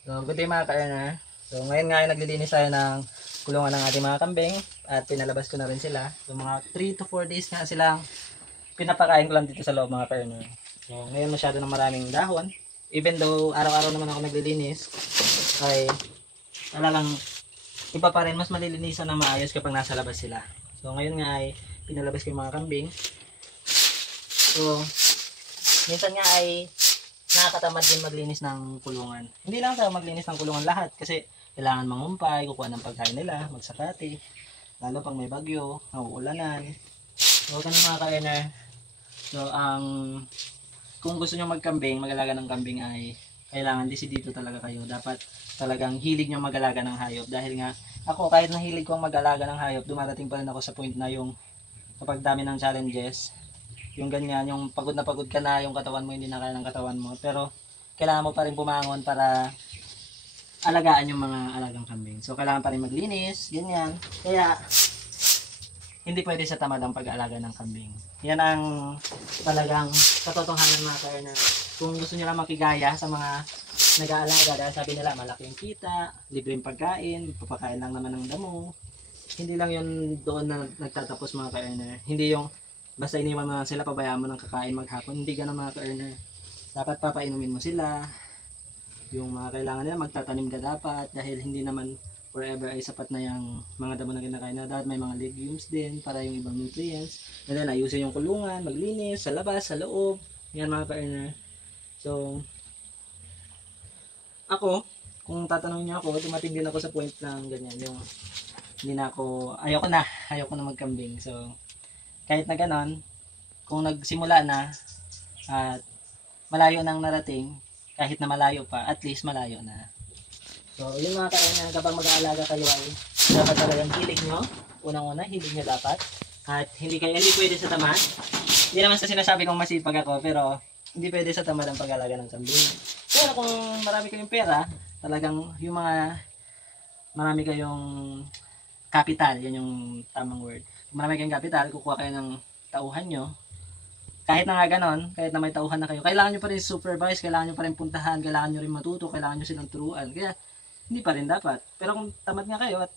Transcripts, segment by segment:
So, good day mga ka-earner. So, ngayon nga ay naglilinis tayo ng kulungan ng ating mga kambing at pinalabas ko na rin sila. So, mga 3 to 4 days nga silang pinapakain ko lang dito sa loob mga ka-earner. So, ngayon masyado ng maraming dahon. Even though araw-araw naman ako naglilinis, ay talagang iba pa rin, mas malilinisan na maayos kapag nasa labas sila. So, ngayon nga ay pinalabas ko yung mga kambing. So, minsan nga ay nakakatamad din maglinis ng kulungan. Hindi lang sa maglinis ng kulungan lahat kasi kailangan mangumpay, kukuha ng pagkain nila, magsakati. Lalo pag may bagyo, nauulanan. So, ganun mga ka-earner. So, kung gusto nyo magkambing, mag-alaga ng kambing ay kailangan dito talaga kayo. Dapat talagang hilig nyo mag-alaga ng hayop. Dahil nga, ako kahit nahilig kong mag-alaga ng hayop, dumarating pa rin ako sa point na yung kapag dami ng challenges, yung ganyan, yung pagod na pagod ka na, yung katawan mo hindi na kaya ng katawan mo, pero kailangan mo pa rin bumangon para alagaan yung mga alagang kambing. So kailangan pa rin maglinis, ganyan. Kaya hindi pwede sa tamad ang pag-aalaga ng kambing. Yan ang talagang katotohanan mga ka-earner. Kung gusto nila makigaya sa mga nag-aalaga, dahil sabi nila malaking kita, libreng pagkain, papakain lang naman ng damo. Hindi lang yun doon na nagtatapos mga ka-earner. Hindi yung basta iniwan mo lang sila, pabayaan mo ng kakain maghapon. Hindi ganun mga ka-earner. Dapat papainumin mo sila. Yung mga kailangan nila, magtatanim ka dapat. Dahil hindi naman forever ay sapat na yung mga damo na kinakain na. Dapat may mga legumes din para yung ibang nutrients. And then, ayusin yung kulungan, maglinis, sa labas, sa loob. Yan mga ka-earner. So, ako, kung tatanungin niyo ako, dumating din ako sa point ng ganyan. Yung, hindi na ako, ayoko na magkambing. So, kahit na ganon, kung nagsimula na at malayo nang narating, kahit na malayo pa, at least malayo na. So, yun mga ka-earner, kapag mag-aalaga kayo ay dapat talagang hilig nyo. Unang-una, hilig nyo dapat. At hindi pwede sa tamad. Hindi naman sa sinasabi kong masipag ako, pero hindi pwede sa tamad ang pag-aalaga ng kambing. Pero kung marami kayong pera, talagang yung marami kayong capital, yan yung tamang word. Kung marami kayong capital, kukuha kayo ng tauhan nyo. Kahit na nga ganon, kahit na may tauhan na kayo, kailangan nyo pa rin supervise, kailangan nyo pa rin puntahan, kailangan nyo rin matuto, kailangan nyo silang turuan. Kaya, hindi pa rin dapat. Pero kung tamad nga kayo at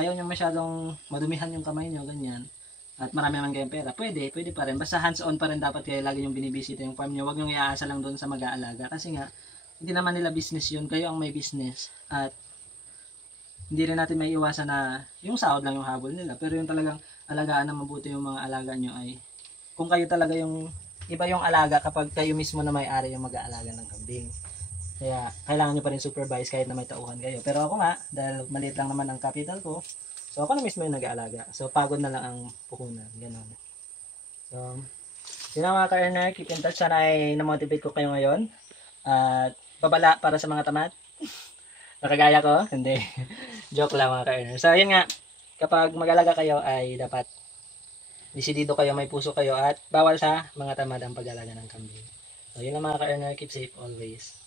ayaw nyo masyadong madumihan yung kamay nyo, ganyan, at marami naman kayong pera, pwede pa rin. Basta hands-on pa rin dapat kayo lagi yung binibisita yung farm nyo. Huwag nyo iaasa lang doon sa mag-aalaga. Kasi nga, hindi naman nila business yun, kayo ang may business. At hindi rin natin may iwasan na yung sahod lang yung habol nila. Pero yung talagang alagaan na mabuti yung mga alaga nyo ay kung kayo talaga yung iba yung alaga kapag kayo mismo na may-ari yung mag-aalaga ng kambing. Kaya kailangan nyo pa rin supervise kahit na may tauhan kayo. Pero ako nga, dahil maliit lang naman ang capital ko, so ako na mismo yung nag-aalaga. So pagod na lang ang puhunan. Ganon. So, yun ang mga ka-earner. Keep in touch. Sana ay na-motivate ko kayo ngayon. At babala para sa mga tamad. Nakagaya ko? Hindi. Joke lang mga ka-earner. So, yun nga. Kapag mag-alaga kayo ay dapat desidido kayo, may puso kayo at bawal sa mga tamad ang pag-alaga ng kambing. So, yun ang mga ka-earner. Keep safe always.